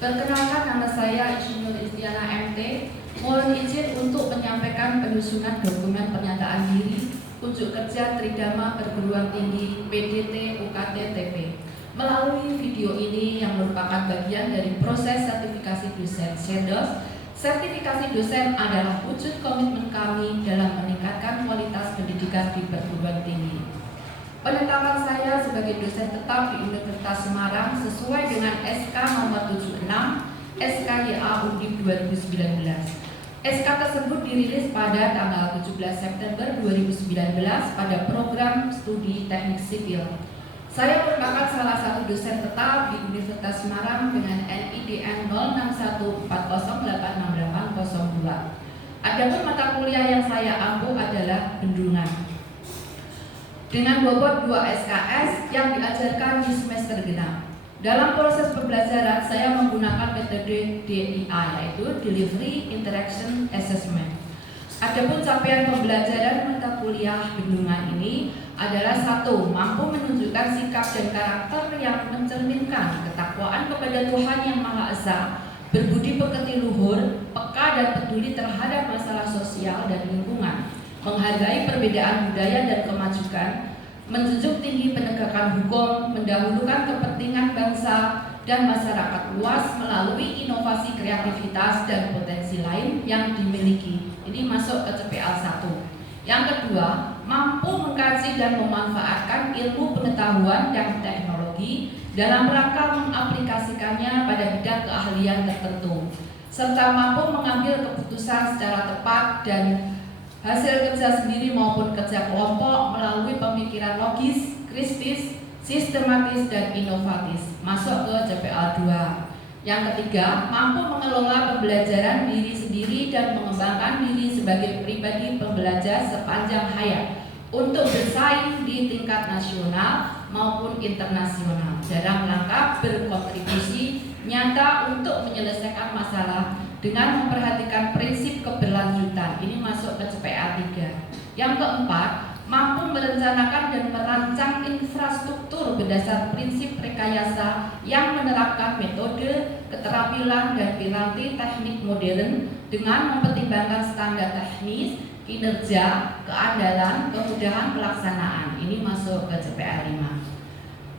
Perkenalkan, nama saya Insinyur Istiana MT. Mohon izin untuk menyampaikan penyusunan dokumen pernyataan diri unjuk kerja Tridharma Perguruan Tinggi PDT UKT TP. Melalui video ini yang merupakan bagian dari proses sertifikasi dosen SEDOS, sertifikasi dosen adalah wujud komitmen kami dalam meningkatkan kualitas pendidikan di perguruan tinggi. Penetapan saya sebagai dosen tetap di Universitas Semarang sesuai dengan SK nomor 76 SKYA Undip 2019. SK tersebut dirilis pada tanggal 17 September 2019 pada program studi teknik sipil. Saya merupakan salah satu dosen tetap di Universitas Semarang dengan NIDN 0614086802. Adapun mata kuliah yang saya ampuh adalah bendungan dengan bobot 2 SKS yang diajarkan di semester genap. Dalam proses pembelajaran saya menggunakan metode DIA, yaitu Delivery Interaction Assessment. Adapun capaian pembelajaran mata kuliah bendungan ini adalah 1. Mampu menunjukkan sikap dan karakter yang mencerminkan ketakwaan kepada Tuhan Yang Maha Esa, berbudi pekerti luhur, peka dan peduli terhadap masalah sosial dan lingkungan, menghargai perbedaan budaya dan kemajukan, menjunjung tinggi penegakan hukum, mendahulukan kepentingan bangsa dan masyarakat luas melalui inovasi, kreativitas dan potensi lain yang dimiliki. Ini masuk ke CPL 1. Yang kedua, mampu mengkaji dan memanfaatkan ilmu pengetahuan dan teknologi dalam rangka mengaplikasikannya pada bidang keahlian tertentu, serta mampu mengambil keputusan secara tepat dan hasil kerja sendiri maupun kerja kelompok melalui pemikiran logis, kritis, sistematis, dan inovatif. Masuk ke CPL 2. Yang ketiga, mampu mengelola pembelajaran diri sendiri dan mengembangkan diri sebagai pribadi pembelajar sepanjang hayat untuk bersaing di tingkat nasional maupun internasional dalam rangka berkontribusi nyata untuk menyelesaikan masalah dengan memperhatikan prinsip keberlanjutan. Ini masuk ke CPA 3. Yang keempat, mampu merencanakan dan merancang infrastruktur berdasar prinsip rekayasa yang menerapkan metode, keterampilan, dan piranti teknik modern dengan mempertimbangkan standar teknis, kinerja, keandalan, kemudahan pelaksanaan. Ini masuk ke CPA 5.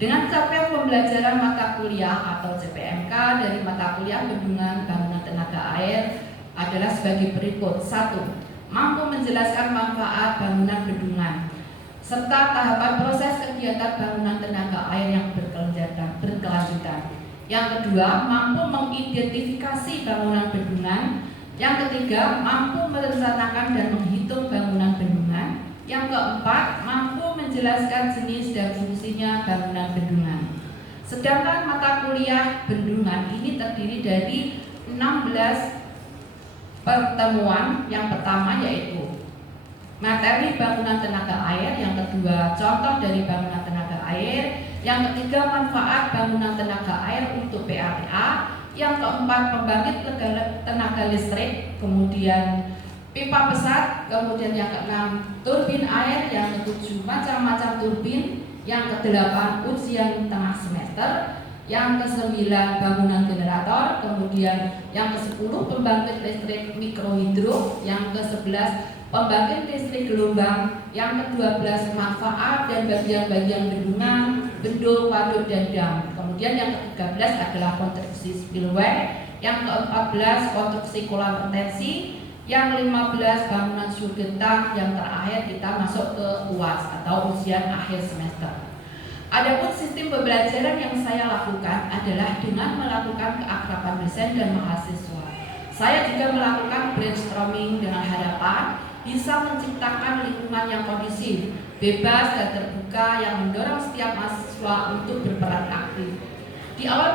Dengan capaian pembelajaran mata kuliah atau CPMK dari mata kuliah bendungan bangunan tenaga air adalah sebagai berikut. 1. Mampu menjelaskan manfaat bangunan bendungan serta tahapan proses kegiatan bangunan tenaga air yang berkelanjutan. Yang kedua, mampu mengidentifikasi bangunan bendungan. Yang ketiga, mampu merencanakan dan menghitung bangunan bendungan. Yang keempat, mampu menjelaskan jenis dan fungsinya bangunan bendungan. Sedangkan mata kuliah bendungan ini terdiri dari 16 pertemuan. Yang pertama yaitu materi bangunan tenaga air, yang kedua contoh dari bangunan tenaga air, yang ketiga manfaat bangunan tenaga air untuk PLTA, yang keempat pembangkit tenaga listrik, kemudian pipa pesat, kemudian yang keenam turbin air, yang ketujuh macam-macam turbin, yang kedelapan ujian tengah semester, yang kesembilan bangunan generator, kemudian yang kesepuluh pembangkit listrik mikrohidro, yang kesebelas pembangkit listrik gelombang, yang ke-12 manfaat dan bagian-bagian bendungan, bendung, waduk, dan dam. Kemudian yang ke-13 adalah konstruksi spillway, yang ke-14 konstruksi kolam retensi, yang 15 bangunan surgentang, yang terakhir kita masuk ke UAS atau ujian akhir semester. Adapun sistem pembelajaran yang saya lakukan adalah dengan melakukan keakraban dosen dan mahasiswa. Saya juga melakukan brainstorming dengan harapan bisa menciptakan lingkungan yang kondusif, bebas dan terbuka yang mendorong setiap mahasiswa untuk berperan aktif. Di awal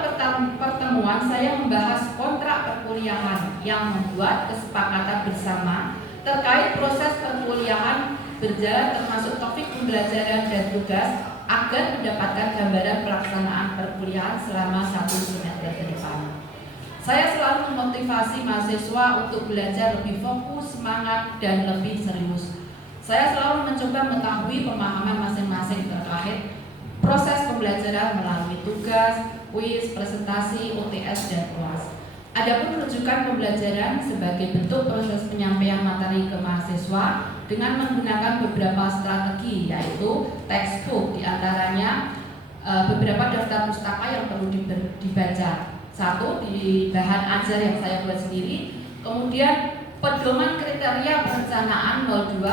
pertemuan saya membahas kontrak perkuliahan yang membuat kesepakatan bersama terkait proses perkuliahan berjalan termasuk topik pembelajaran dan tugas agar mendapatkan gambaran pelaksanaan perkuliahan selama 1 semester ke depan. Saya selalu memotivasi mahasiswa untuk belajar lebih fokus, semangat, dan lebih serius. Saya selalu mencoba mengetahui pemahaman masing-masing terkait proses pembelajaran melalui tugas, kuis, presentasi, UTS, dan UAS. Adapun rujukan pembelajaran sebagai bentuk proses penyampaian materi ke mahasiswa dengan menggunakan beberapa strategi, yaitu textbook, diantaranya beberapa daftar pustaka yang perlu dibaca. Satu, di bahan ajar yang saya buat sendiri. Kemudian pedoman kriteria perencanaan 02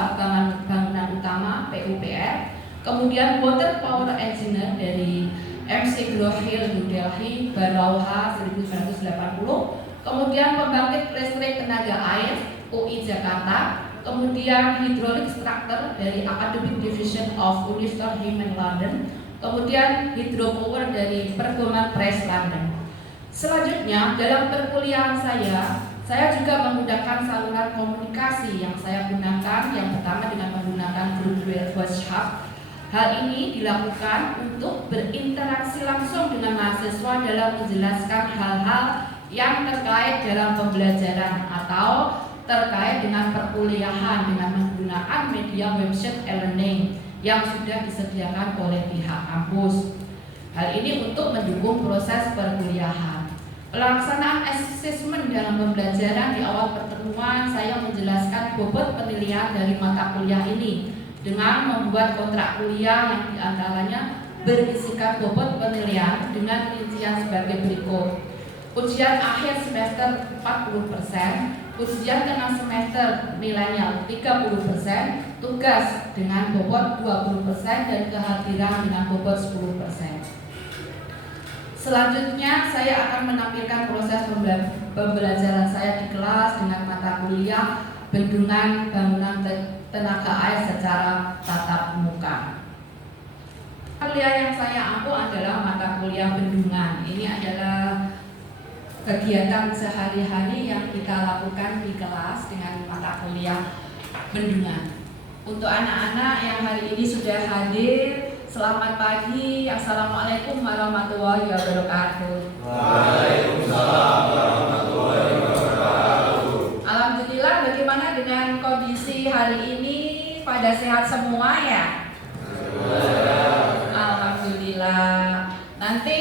bangunan utama PUPR. Kemudian water power engineer dari MC Grohill New Delhi Barauha 1980. Kemudian pembangkit listrik tenaga air UI Jakarta. Kemudian hydraulic structure dari Academic Division of University Hyman London. Kemudian hydropower dari Pergoman Press London. Selanjutnya dalam perkuliahan saya juga menggunakan saluran komunikasi yang saya gunakan. Yang pertama dengan menggunakan grup WhatsApp. Hal ini dilakukan untuk berinteraksi langsung dengan mahasiswa dalam menjelaskan hal-hal yang terkait dalam pembelajaran atau terkait dengan perkuliahan dengan menggunakan media website e-learning yang sudah disediakan oleh pihak kampus. Hal ini untuk mendukung proses perkuliahan. Pelaksanaan asesmen dalam pembelajaran. Di awal pertemuan saya menjelaskan bobot penilaian dari mata kuliah ini dengan membuat kontrak kuliah yang diantaranya berisikan bobot penilaian dengan rincian sebagai berikut. Ujian akhir semester 40%, ujian tengah semester nilainya 30%, tugas dengan bobot 20% dan kehadiran dengan bobot 10%. Selanjutnya saya akan menampilkan proses pembelajaran saya di kelas dengan mata kuliah bendungan bangunan tenaga air secara tatap muka. Kuliah yang saya ampu adalah mata kuliah bendungan. Ini adalah kegiatan sehari-hari yang kita lakukan di kelas dengan mata kuliah bendungan. Untuk anak-anak yang hari ini sudah hadir, selamat pagi. Assalamualaikum warahmatullahi wabarakatuh. Waalaikumsalam warahmatullahi wabarakatuh. Alhamdulillah, bagaimana dengan kondisi hari ini? Pada sehat semua ya? Alhamdulillah. Nanti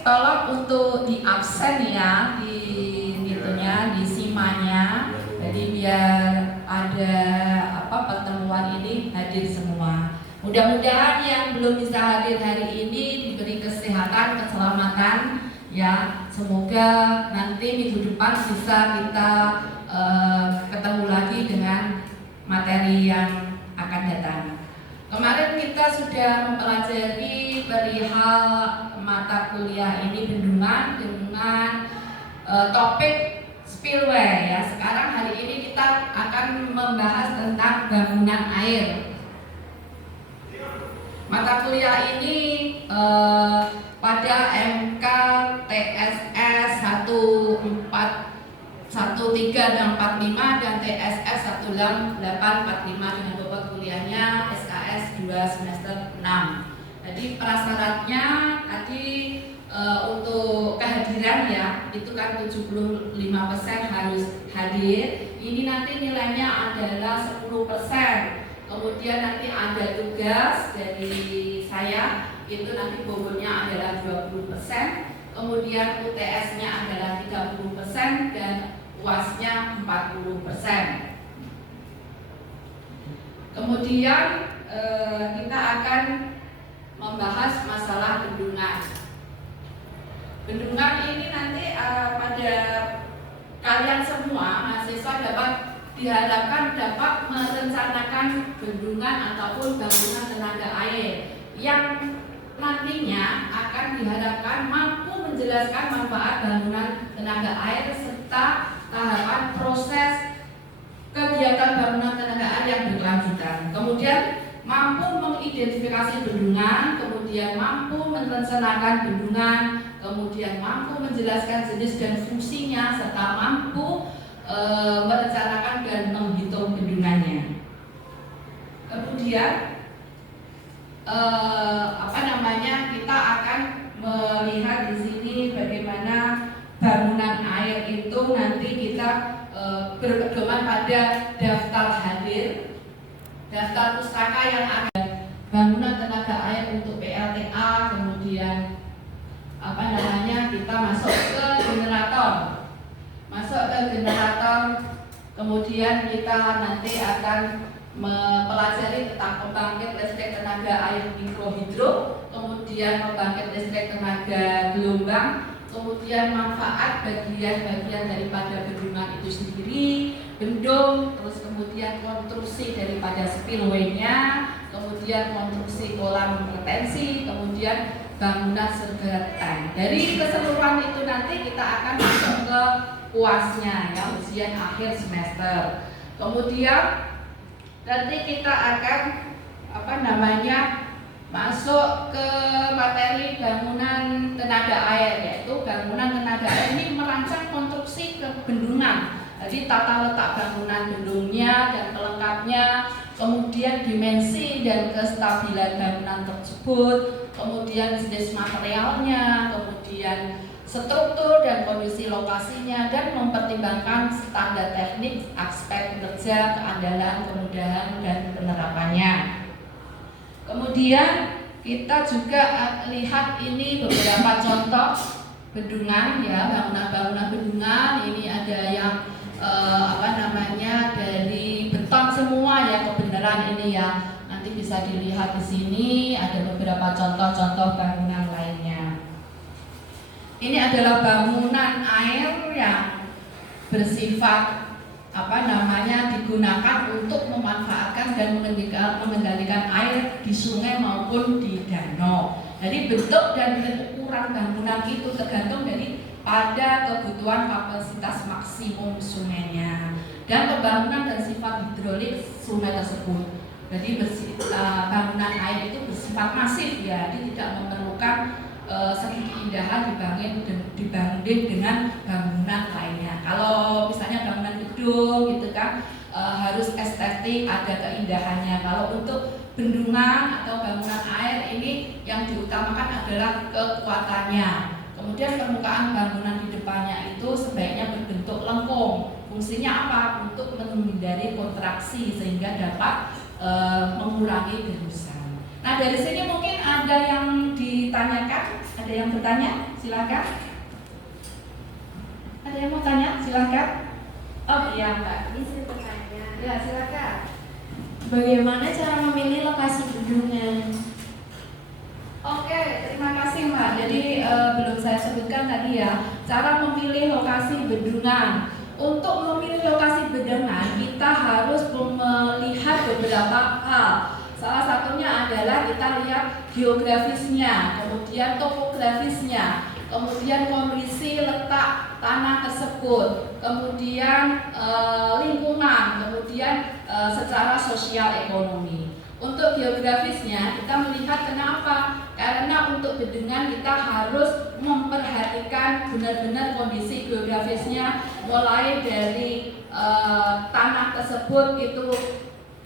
tolong untuk di absen ya, di simanya. Jadi biar ada pertemuan ini hadir semua. Mudah-mudahan yang belum bisa hadir hari ini diberi kesehatan, keselamatan ya. Semoga nanti minggu depan bisa kita ketemu lagi dengan materi yang akan datang. Kemarin kita sudah mempelajari perihal mata kuliah ini bendungan dengan topik spillway ya. Sekarang hari ini kita akan membahas tentang bangunan air. Mata kuliah ini pada MK TSS 13 dan 45 dan TSS 1845 dengan bobot kuliahnya SKS 2 semester 6. Jadi prasyaratnya tadi untuk kehadiran ya, itu kan 75% harus hadir. Ini nanti nilainya adalah 10%. Kemudian nanti ada tugas dari saya, itu nanti bobotnya adalah 20%. Kemudian UTS-nya adalah 30% dan UAS-nya 40%. Kemudian kita akan membahas masalah bendungan. Bendungan ini nanti pada kalian semua mahasiswa diharapkan dapat merencanakan bendungan ataupun bangunan tenaga air yang nantinya akan diharapkan mampu menjelaskan manfaat bangunan tenaga air serta tahapan proses kegiatan bangunan tenaga air yang berkelanjutan. Kemudian mampu mengidentifikasi bendungan, kemudian mampu merencanakan bendungan, kemudian mampu menjelaskan jenis dan fungsinya, serta mampu merencanakan dan menghitung bendungannya. Kemudian kita akan melihat di sini bagaimana bangunan air itu nanti kita berpedoman pada daftar hadir, daftar pustaka yang ada bangunan tenaga air untuk PLTA, kemudian kita masuk ke generator, kemudian kita nanti akan mempelajari tentang pembangkit listrik tenaga air mikrohidro, kemudian pembangkit listrik tenaga gelombang, kemudian manfaat bagian-bagian daripada bendungan itu sendiri, bendung, terus kemudian konstruksi daripada spillway-nya, kemudian konstruksi kolam retensi, kemudian bangunan surga tank. Dari keseluruhan itu nanti kita akan masuk ke UAS-nya ya, ujian akhir semester. Kemudian nanti kita akan masuk ke materi bangunan tenaga air, yaitu bangunan tenaga air ini merancang konstruksi ke bendungan. Jadi tata letak bangunan bendungnya dan pelengkapnya, kemudian dimensi dan kestabilan bangunan tersebut, kemudian jenis materialnya, kemudian struktur dan kondisi lokasinya, dan mempertimbangkan standar teknik, aspek kerja, keandalan, kemudahan, dan penerapannya. Kemudian kita juga lihat ini beberapa contoh bendungan ya, bangunan-bangunan bendungan. Ini ada yang dari beton semua ya, kebenaran ini ya. Nanti bisa dilihat di sini ada beberapa contoh-contoh bangunan lainnya. Ini adalah bangunan air yang bersifat digunakan untuk memanfaatkan dan mengendalikan air di sungai maupun di danau. Jadi bentuk dan ukuran bangunan itu tergantung dari pada kebutuhan kapasitas maksimum sungainya dan pembangunan dan sifat hidrolik sungai tersebut. Jadi bangunan air itu bersifat masif ya, dia tidak memerlukan segi keindahan dibanding dengan bangunan lainnya. Kalau misalnya bangunan gedung gitu kan harus estetik, ada keindahannya. Kalau untuk bendungan atau bangunan air ini yang diutamakan adalah kekuatannya. Kemudian permukaan bangunan di depannya itu sebaiknya berbentuk lengkung. Fungsinya apa? Untuk menghindari kontraksi sehingga dapat mengurangi gerusan. Nah, dari sini mungkin ada yang ditanyakan, ada yang bertanya, silakan. Ada yang mau tanya, silakan. Oh iya Mbak, Ini saya bertanya. ya silakan. Bagaimana cara memilih lokasi bendungan? Oke, terima kasih Mbak. Jadi belum saya sebutkan tadi ya, cara memilih lokasi bendungan. Untuk memilih lokasi bendungan, kita harus melihat beberapa hal. Salah satunya adalah kita lihat geografisnya, kemudian topografisnya, kemudian kondisi letak tanah tersebut, kemudian lingkungan, kemudian secara sosial ekonomi. Untuk geografisnya kita melihat kenapa? Karena untuk bendungan kita harus memperhatikan benar-benar kondisi geografisnya, mulai dari tanah tersebut itu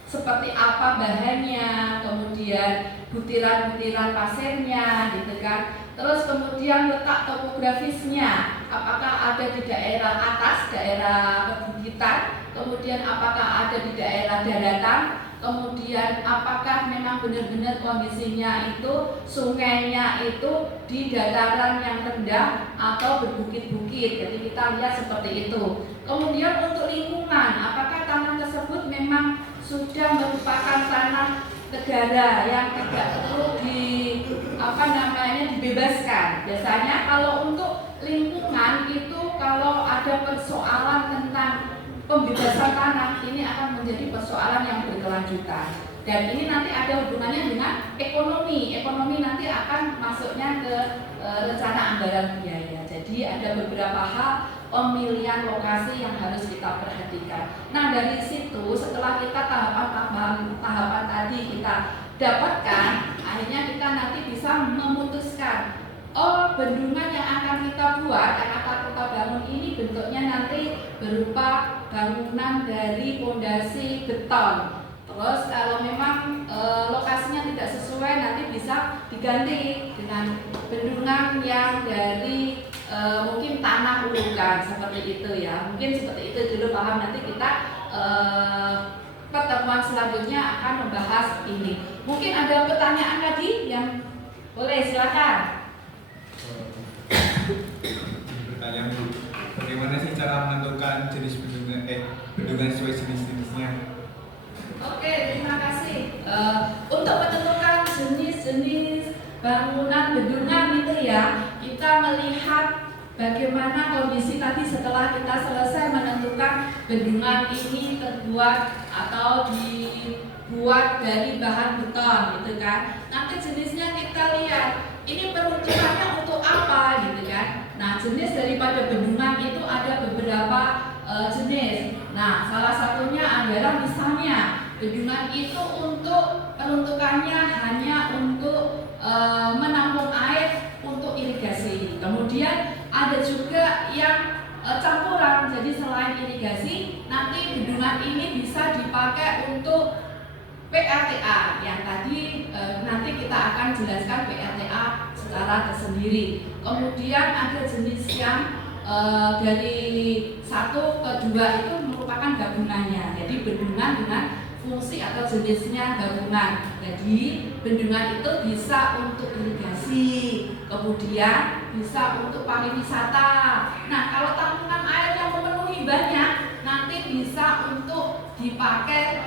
seperti apa bahannya, kemudian butiran-butiran pasirnya gitu kan. Terus kemudian letak topografisnya, apakah ada di daerah atas, daerah perbukitan, kemudian apakah ada di daerah daratan, kemudian apakah memang benar-benar kondisinya itu sungainya itu di dataran yang rendah atau berbukit-bukit. Jadi kita lihat seperti itu. Kemudian untuk lingkungan, apakah tanah tersebut memang sudah merupakan tanah negara yang tidak perlu dibebaskan. Biasanya kalau untuk lingkungan itu kalau ada persoalan tentang pembebasan tanah, ini akan menjadi persoalan yang berkelanjutan. Dan ini nanti ada hubungannya dengan ekonomi. Ekonomi nanti akan masuknya ke rencana anggaran biaya. Jadi ada beberapa hal pemilihan lokasi yang harus kita perhatikan. Nah, dari situ setelah kita tahapan tadi kita dapatkan, akhirnya kita nanti bisa memutuskan, oh bendungan yang akan kita buat, yang akan kita bangun ini bentuknya nanti berupa bangunan dari pondasi beton. Terus kalau memang lokasinya tidak sesuai, nanti bisa diganti dengan bendungan yang dari mungkin tanah ulukan seperti itu ya. Mungkin seperti itu dulu paham. Nanti kita pertemuan selanjutnya akan membahas ini. Mungkin ada pertanyaan lagi yang boleh silakan. Pertanyaan Bu, bagaimana sih cara menentukan jenis bendungan sesuai jenis-jenisnya? Oke, terima kasih. Untuk menentukan jenis-jenis bangunan bendungan itu ya, kita melihat bagaimana kondisi tadi setelah kita selesai menentukan bendungan ini terbuat atau dibuat dari bahan beton gitu kan. Nanti jenisnya kita lihat, ini peruntukannya untuk apa gitu kan. Nah, jenis daripada bendungan itu ada beberapa jenis. Nah, salah satunya adalah misalnya bendungan itu untuk peruntukannya hanya untuk menampung air untuk irigasi. Kemudian ada juga yang campuran. Jadi selain irigasi, nanti bendungan ini bisa dipakai untuk PLTA yang tadi nanti kita akan jelaskan PLTA secara tersendiri. Kemudian ada jenis yang dari 1 ke 2 itu merupakan gabungannya. Jadi bendungan dengan fungsi atau jenisnya gabungan. Jadi bendungan itu bisa untuk irigasi, kemudian bisa untuk pariwisata. Nah, kalau tampungan air yang memenuhi banyak, nanti bisa untuk dipakai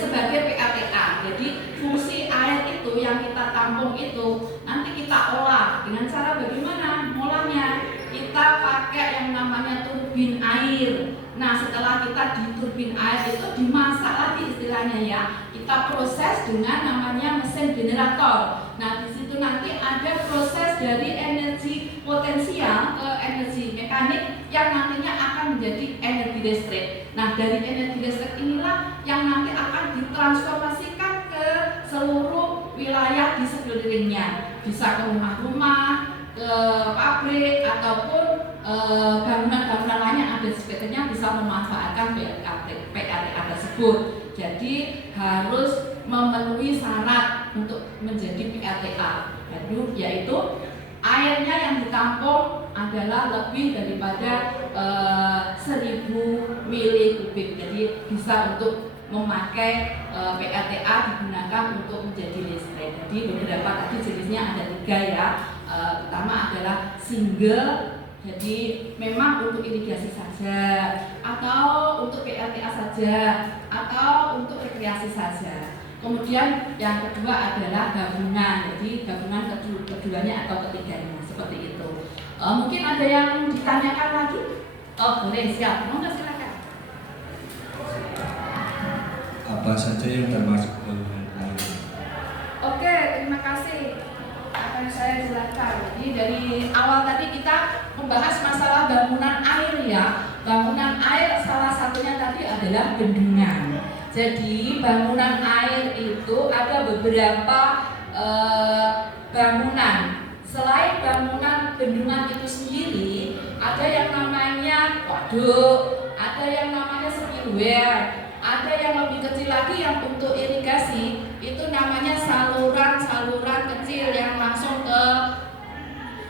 sebagai PLTA. Jadi fungsi air itu yang kita tampung itu nanti kita olah. Dengan cara bagaimana ngolahnya? Kita pakai yang namanya turbin air. Nah, setelah kita di turbin air itu dimasak lagi istilahnya ya. Kita proses dengan namanya mesin generator. Nah, di situ nanti ada proses dari energi potensial ke energi mekanik yang nantinya akan menjadi energi listrik. Nah, dari energi listrik inilah yang nanti akan ditransformasikan ke seluruh wilayah di sekelilingnya. Bisa ke rumah-rumah, ke pabrik ataupun bangunan-bangunan lain yang ada sebetulnya bisa memanfaatkan PLTA tersebut. Jadi harus memenuhi syarat untuk menjadi PLTA, yaitu airnya yang ditampung adalah lebih daripada 1000 mili kubik. Jadi bisa untuk memakai PLTA digunakan untuk menjadi listrik. Jadi beberapa tadi jenisnya ada 3 ya. Pertama adalah single, jadi memang untuk irigasi saja, atau untuk PLTA saja, atau untuk rekreasi saja. Kemudian yang kedua adalah gabungan, jadi gabungan keduanya atau ketiganya seperti itu. Mungkin ada yang ditanyakan lagi? Oh boleh, siap. Monggo silakan. Apa saja yang termasuk bangunan air? Oke, terima kasih. Akan saya jelaskan. Jadi dari awal tadi kita membahas masalah bangunan air ya. Bangunan air salah satunya tadi adalah bendungan. Jadi bangunan air itu ada beberapa bangunan. Selain bangunan bendungan itu sendiri, ada yang namanya waduk, ada yang namanya spillway. Ada yang lebih kecil lagi yang untuk irigasi, itu namanya saluran-saluran kecil yang langsung ke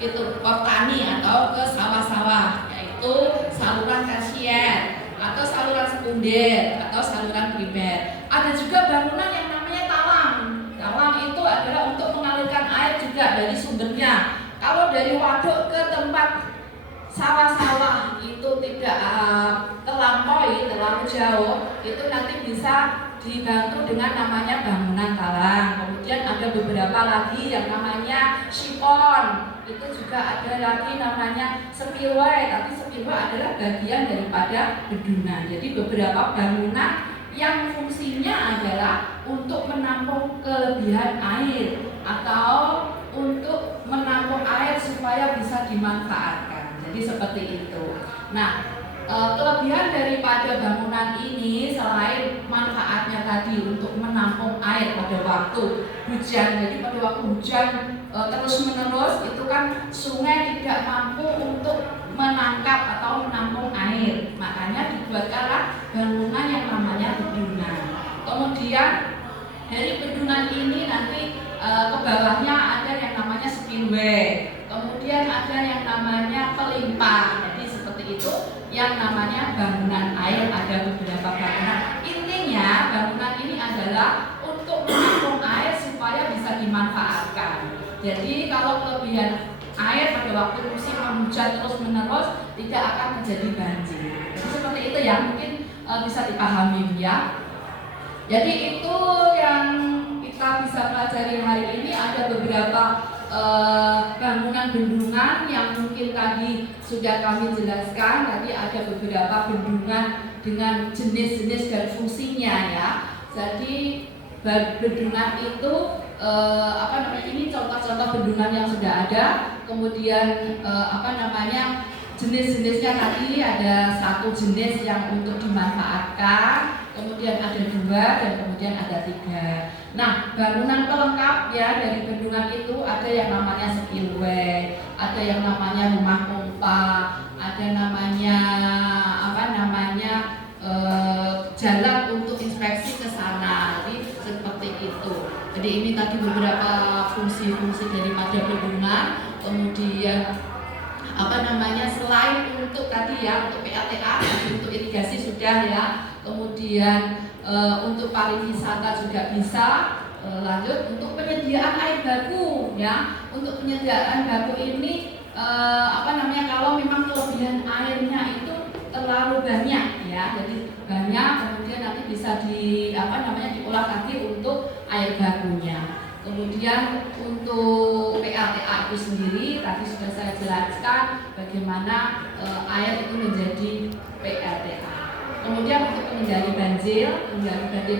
itu petani atau ke sawah-sawah, yaitu saluran tersier atau saluran sekunder atau saluran primer. Ada juga bangunan yang namanya talang. Talang itu adalah untuk mengalirkan air juga dari sumbernya. Kalau dari waduk ke tempat sawah-sawah itu tidak terlalu jauh, itu nanti bisa dibantu dengan namanya bangunan talang. Kemudian ada beberapa lagi yang namanya sipon, itu juga ada lagi namanya spillway, tapi spillway adalah bagian daripada bendungan. Jadi beberapa bangunan yang fungsinya adalah untuk menampung kelebihan air atau untuk menampung air supaya bisa dimanfaatkan. Jadi seperti itu. Nah, kelebihan daripada bangunan ini selain manfaatnya tadi untuk menampung air pada waktu hujan. Jadi pada waktu hujan terus menerus itu kan sungai tidak mampu untuk menangkap atau menampung air. Makanya dibuatkanlah bangunan yang namanya bendungan. Kemudian dari bendungan ini nanti ke bawahnya ada yang namanya spillway. Kemudian ada yang namanya pelimpah. Jadi seperti itu yang namanya bangunan air, ada beberapa bangunan. Intinya bangunan ini adalah untuk menampung air supaya bisa dimanfaatkan. Jadi kalau kelebihan air pada waktu musim hujan terus menerus tidak akan terjadi banjir. Jadi seperti itu ya, mungkin bisa dipahami ya. Jadi itu yang kita bisa pelajari hari ini. Ada beberapa bangunan bendungan yang mungkin tadi sudah kami jelaskan. Tadi ada beberapa bendungan dengan jenis-jenis dan fungsinya ya. Jadi bendungan itu ini contoh-contoh bendungan yang sudah ada. Kemudian jenis-jenisnya tadi ada satu jenis yang untuk dimanfaatkan, kemudian ada 2 dan kemudian ada 3. Nah, bangunan pelengkap ya dari bendungan itu ada yang namanya spillway, ada yang namanya rumah pompa, ada namanya jalan untuk inspeksi ke sana. Jadi seperti itu. Jadi ini tadi beberapa fungsi-fungsi daripada bendungan. Kemudian selain untuk tadi ya untuk PLTA, untuk irigasi sudah ya. Kemudian untuk pariwisata juga bisa. Lanjut untuk penyediaan air baku ya. Untuk penyediaan baku ini kalau memang kelebihan airnya itu terlalu banyak ya, jadi banyak, kemudian nanti bisa diolah lagi untuk air bakunya. Kemudian untuk PLTA itu sendiri tadi sudah saya jelaskan bagaimana air itu menjadi PLTA. Kemudian untuk pengendali banjir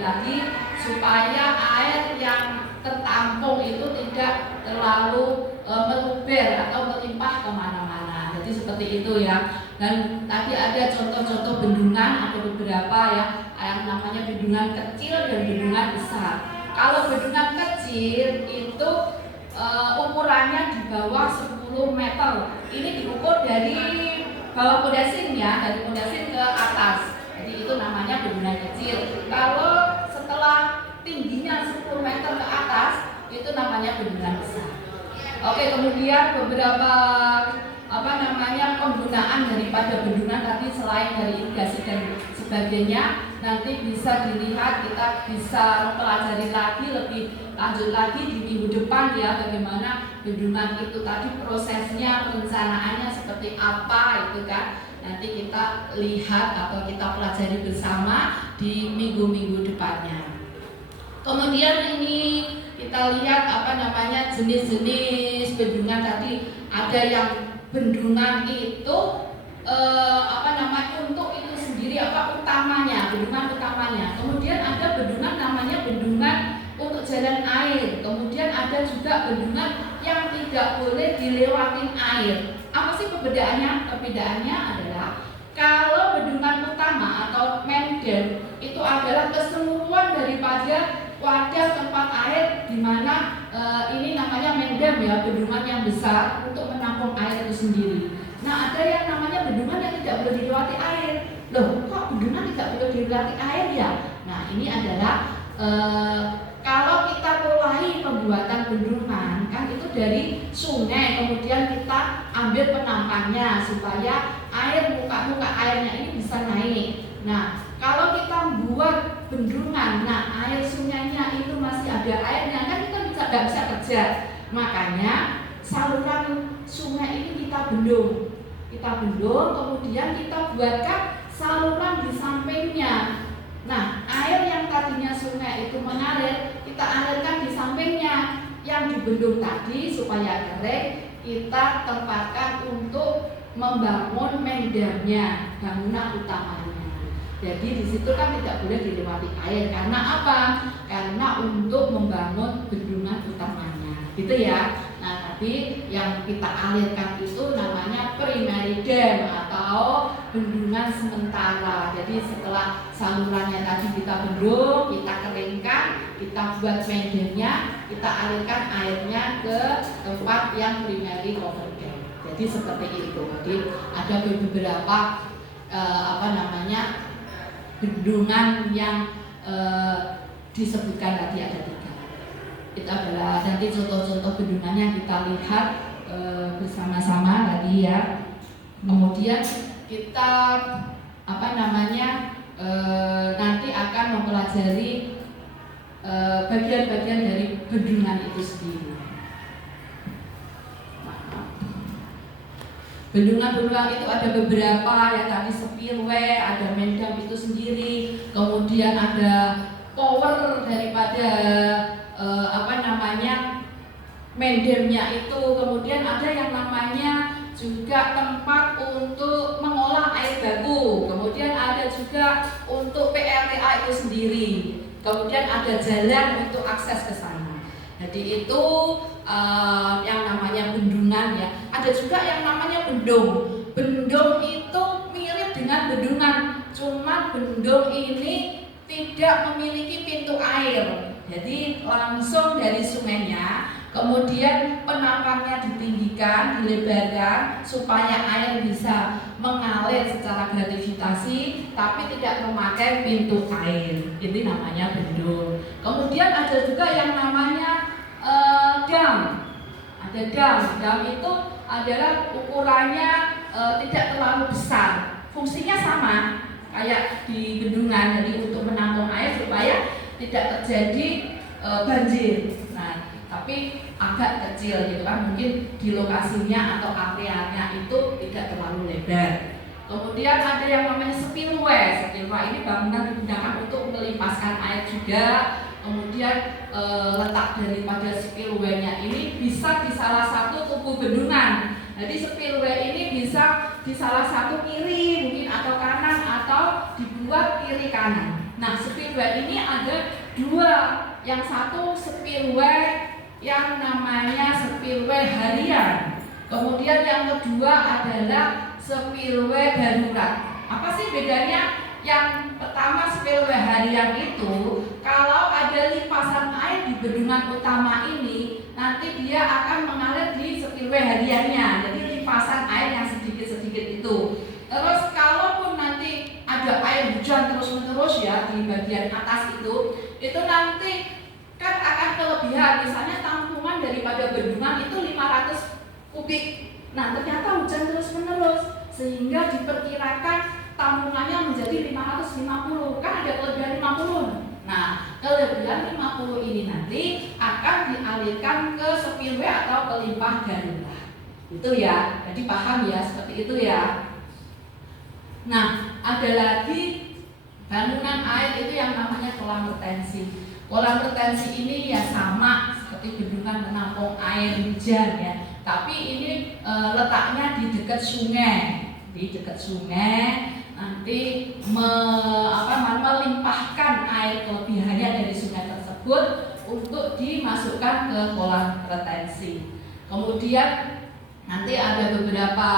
tadi supaya air yang tertampung itu tidak terlalu meluber atau melimpah kemana-mana. Jadi seperti itu ya. Dan tadi ada contoh-contoh bendungan, ada beberapa ya, yang namanya bendungan kecil dan bendungan besar. Kalau bendungan kecil itu ukurannya di bawah 10 meter. Ini diukur dari bawah pondasi ya, dari pondasi ke atas. Jadi itu namanya bendungan kecil. Kalau setelah tingginya 10 meter ke atas, itu namanya bendungan besar. Oke, kemudian beberapa penggunaan daripada bendungan tadi selain dari irigasi dan sebagainya, nanti bisa dilihat, kita bisa mempelajari lagi lebih lanjut lagi di minggu depan ya, bagaimana bendungan itu tadi prosesnya, perencanaannya seperti apa itu kan. Nanti kita lihat atau kita pelajari bersama di minggu-minggu depannya. Kemudian ini kita lihat jenis-jenis bendungan tadi. Ada yang bendungan itu untuk itu sendiri utamanya, bendungan utamanya. Kemudian ada bendungan namanya bendungan untuk jalan air. Kemudian ada juga bendungan yang tidak boleh dilewatin air. Apa sih perbedaannya? Perbedaannya adalah kalau bendungan utama atau main dam itu adalah keseluruhan daripada wadah tempat air di mana ini namanya main dam ya, bendungan yang besar untuk menampung air itu sendiri. Nah, ada yang namanya bendungan yang tidak boleh dilewati air. Loh, kok bendungan tidak boleh dilewati air ya? Nah, ini adalah kalau kita mulai pembuatan bendungan kan itu dari sungai, kemudian kita ambil penampangnya supaya muka airnya ini bisa naik. Nah, kalau kita buat bendungan, nah air sungainya itu masih ada airnya, kan kita nggak bisa kerja. Makanya saluran sungai ini kita bendung, kemudian kita buatkan saluran di sampingnya. Nah, air yang tadinya sungai itu mengalir, kita alirkan di sampingnya. Yang dibendung tadi supaya kering, kita tempatkan untuk membangun main dam-nya, bangunan utamanya. Jadi di situ kan tidak boleh dilewati air. Karena apa? Karena untuk membangun bendungan utamanya, gitu ya. Nah, tapi yang kita alirkan itu namanya primary dam atau bendungan sementara. Jadi setelah salurannya tadi kita bendung, kita keringkan, kita buat main dam-nya, kita alirkan airnya ke tempat yang primary cover dam. Jadi seperti itu. Jadi ada beberapa bendungan yang disebutkan tadi ada 3. Itu adalah nanti contoh-contoh bendungannya kita lihat bersama-sama tadi ya. Kemudian kita nanti akan mempelajari bagian-bagian dari bendungan itu sendiri. Maaf. Bendungan-bendungan itu ada beberapa, ya tadi spillway, ada main dam itu sendiri, kemudian ada power daripada main damnya itu, kemudian ada yang namanya juga tempat untuk mengolah air baku, kemudian ada juga untuk PLTA itu sendiri, kemudian ada jalan untuk akses ke sana. Jadi itu yang namanya bendungan ya. Ada juga yang namanya bendung. Bendung itu mirip dengan bendungan, cuma bendung ini tidak memiliki pintu air. Jadi langsung dari sungainya, kemudian penampangnya ditinggikan, dilebarkan supaya air bisa mengalir secara gravitasi, tapi tidak memakai pintu air. Ini namanya bendung. Kemudian ada juga yang namanya dam. Ada dam. Dam itu adalah ukurannya tidak terlalu besar. Fungsinya sama kayak di bendungan, jadi untuk menampung air supaya tidak terjadi banjir. Nah, tapi agak kecil gitu kan, mungkin di lokasinya atau areanya itu tidak terlalu lebar. Kemudian ada yang namanya spillway. Spillway ini bangunan digunakan untuk melimpaskan air juga. Kemudian letak daripada spillway-nya ini bisa di salah satu tubuh bendungan. Jadi spillway ini bisa di salah satu kiri mungkin atau kanan atau dibuat kiri kanan. Nah, spillway ini ada dua. Yang satu spillway yang namanya spillway harian. Kemudian yang kedua adalah spillway darurat. Apa sih bedanya? Yang pertama spillway harian itu kalau ada limpasan air di bendungan utama ini, nanti dia akan mengalir di spillway hariannya. Jadi limpasan air yang sedikit-sedikit itu. Terus kalaupun nanti ada air hujan terus-menerus ya di bagian atas itu nanti kan akan kelebihan. Misalnya tampungan daripada bendungan itu 500 kubik. Nah, ternyata hujan terus-menerus sehingga diperkirakan tampungannya menjadi 550, kan ada kelebihan 50. Nah, kelebihan 50 ini nanti akan dialirkan ke spillway atau ke limpah darurat. Itu ya, jadi paham ya, seperti itu ya. Nah, ada lagi bangunan air itu yang namanya kolam retensi. Kolam retensi ini ya sama seperti bendungan menampung air hujan ya, tapi ini letaknya di dekat sungai. Di dekat sungai nanti melimpahkan air kelebihannya dari sungai tersebut untuk dimasukkan ke kolam retensi. Kemudian nanti ada beberapa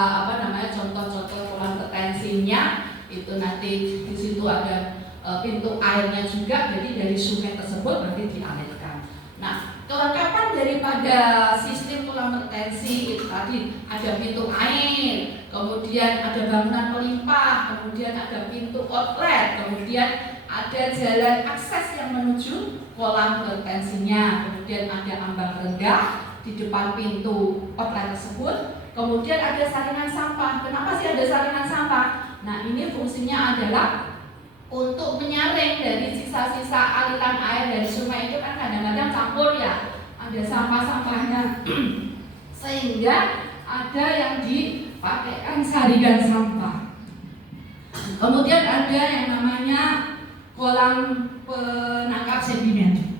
contoh-contoh kolam retensinya. Itu nanti di situ ada pintu airnya juga, jadi dari sungai tersebut nanti dialirkan. Nah, kelengkapan daripada sistem kolam retensi itu tadi ada pintu air, kemudian ada bangunan pelimpah, kemudian ada pintu outlet, kemudian ada jalan akses yang menuju kolam retensinya, kemudian ada ambang rendah di depan pintu outlet tersebut, kemudian ada saringan sampah. Kenapa sih ada saringan sampah? Nah, ini fungsinya adalah untuk menyaring dari sisa-sisa aliran air dari sungai itu kan kadang-kadang campur ya, ada sampah-sampahnya sehingga ada yang dipakaikan saringan sampah. Kemudian ada yang namanya kolam penangkap sedimen.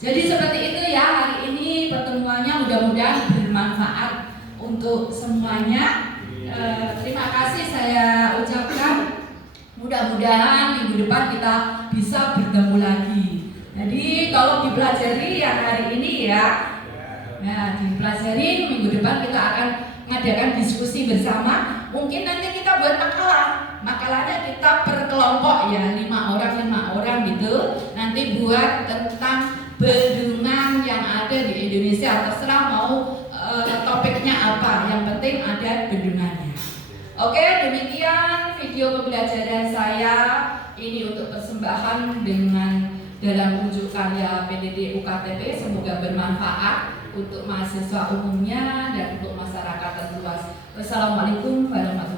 Jadi seperti itu ya, hari ini pertemuannya mudah-mudahan bermanfaat untuk semuanya. Terima kasih saya ucapkan. Mudah-mudahan minggu depan kita bisa bertemu lagi. Jadi kalau dipelajari ya hari ini ya, nah dipelajari minggu depan kita akan mengadakan diskusi bersama. Mungkin nanti kita buat makalahnya kita per kelompok ya, 5 orang gitu. Nanti buat tentang bendungan yang ada di Indonesia, terserah mau topiknya apa, yang penting ada bendungannya. Oke, demikian video pembelajaran saya ini untuk persembahan dengan dalam unjuk karya PDD UKTP. Semoga bermanfaat untuk mahasiswa umumnya dan untuk masyarakat luas. Wassalamualaikum warahmatullahi wabarakatuh.